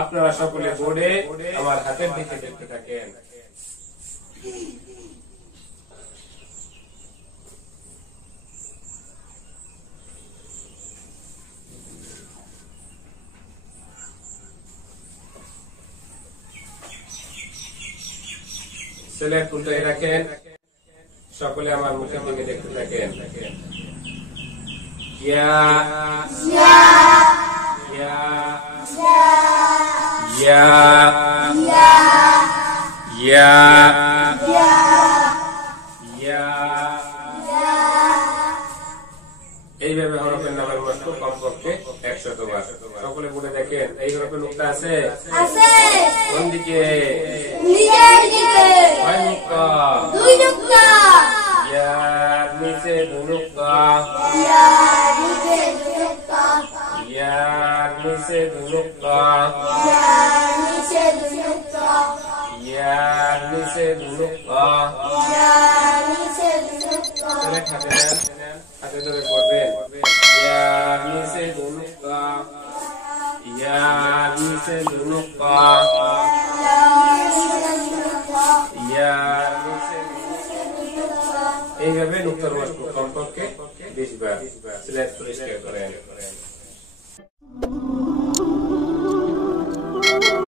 আপনারা সকলে বোর্ডে আমার হাতের দিকে দেখতে থাকেন। সিলেক্ট উল্টে রাখেন, সকলে আমার মুখের দিকে দেখতে থাকেন। ইয়া ইয়া ইয়া ইয়া ইয়া ইয়া এইভাবে হরফের নামের মস্ত কমপক্ষে 100 বার। সকলে বলে দেখেন এই হরফের নুক্তা আছে? কোন দিকে? কয় নুক্তা? 2 নুক্তা। ইয়ার নিচে 2 নুক্তা। ইয়ার নিচে 2 নুক্তা। ইয়ার নিচে 2 নুক্তা। ইয়ার নিচে 2 নুক্তা। ইয়ার নিচে 2 নুক্তা। ইয়ার নিচে 2 নুক্তা। হাতে ধরে পড়বেন। ইয়ার নিচে 2 নুক্তা। ইয়ার নিচে 2 নুক্তা। ইয়ার নিচে এইভাবে নুক্তার কমপক্ষে 20 বার সিলেক্ট পরিষ্কার করেন।